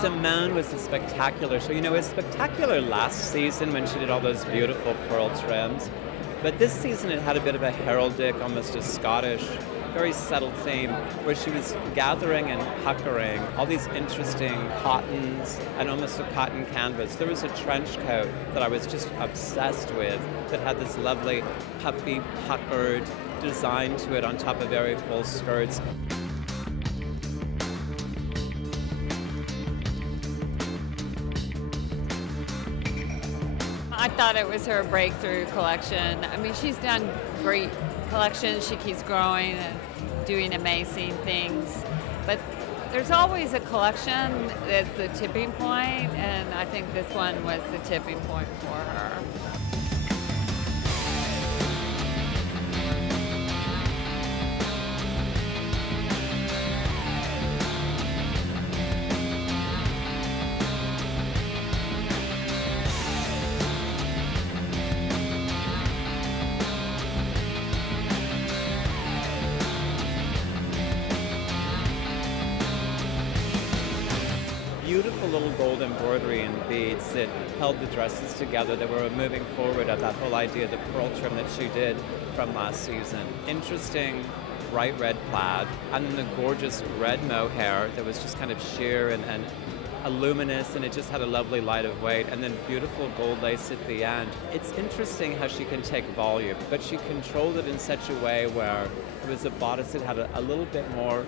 Simone was a spectacular show. You know, it was spectacular last season when she did all those beautiful pearl trims. But this season it had a bit of a heraldic, almost a Scottish, very subtle theme where she was gathering and puckering all these interesting cottons and almost a cotton canvas. There was a trench coat that I was just obsessed with that had this lovely puffy, puckered design to it on top of very full skirts. I thought it was her breakthrough collection. I mean, she's done great collections. She keeps growing and doing amazing things. But there's always a collection that's the tipping point, and I think this one was the tipping point for her. Beautiful little gold embroidery and beads that held the dresses together, that were moving forward of that whole idea, the pearl trim that she did from last season. Interesting bright red plaid, and then the gorgeous red mohair that was just kind of sheer and luminous, and it just had a lovely light of weight, and then beautiful gold lace at the end. It's interesting how she can take volume, but she controlled it in such a way where it was a bodice that had a little bit more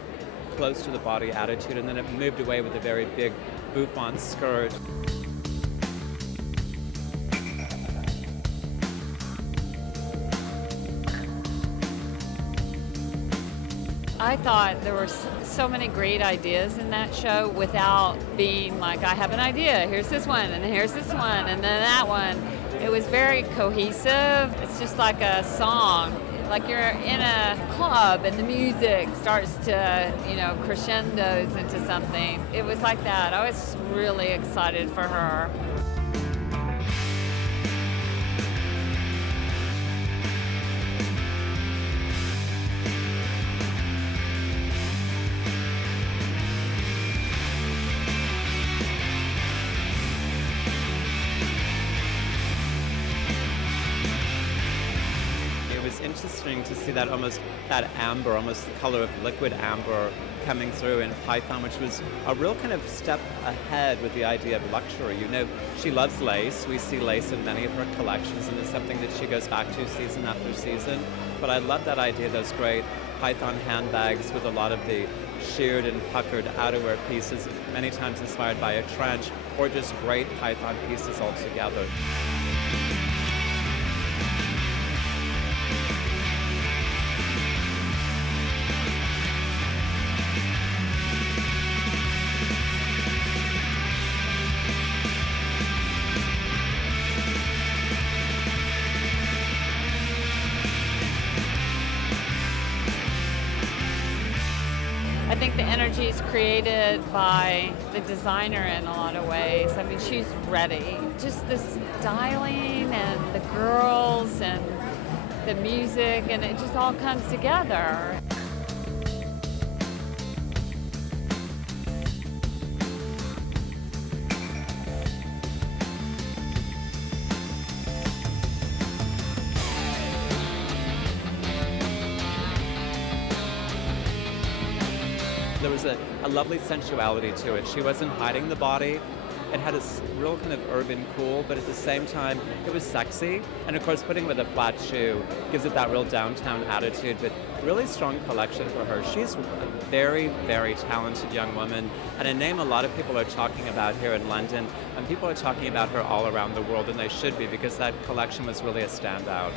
close to the body attitude, and then it moved away with a very big bouffant skirt. I thought there were so many great ideas in that show without being like, I have an idea, here's this one, and here's this one, and then that one. It was very cohesive. It's just like a song. Like you're in a club and the music starts to, you know, crescendos into something. It was like that. I was really excited for her. Interesting to see that that amber, almost the color of liquid amber coming through in Python, which was a real kind of step ahead with the idea of luxury. You know, she loves lace. We see lace in many of her collections, and it's something that she goes back to season after season. But I love that idea, those great Python handbags with a lot of the sheared and puckered outerwear pieces, many times inspired by a trench, or just great Python pieces altogether. I think the energy is created by the designer in a lot of ways. I mean, she's ready. Just the styling and the girls and the music, and it just all comes together. There was a lovely sensuality to it. She wasn't hiding the body. It had a real kind of urban cool, but at the same time, it was sexy. And of course, putting with a flat shoe gives it that real downtown attitude, but really strong collection for her. She's a very, very talented young woman, and a name a lot of people are talking about here in London, and people are talking about her all around the world, and they should be, because that collection was really a standout.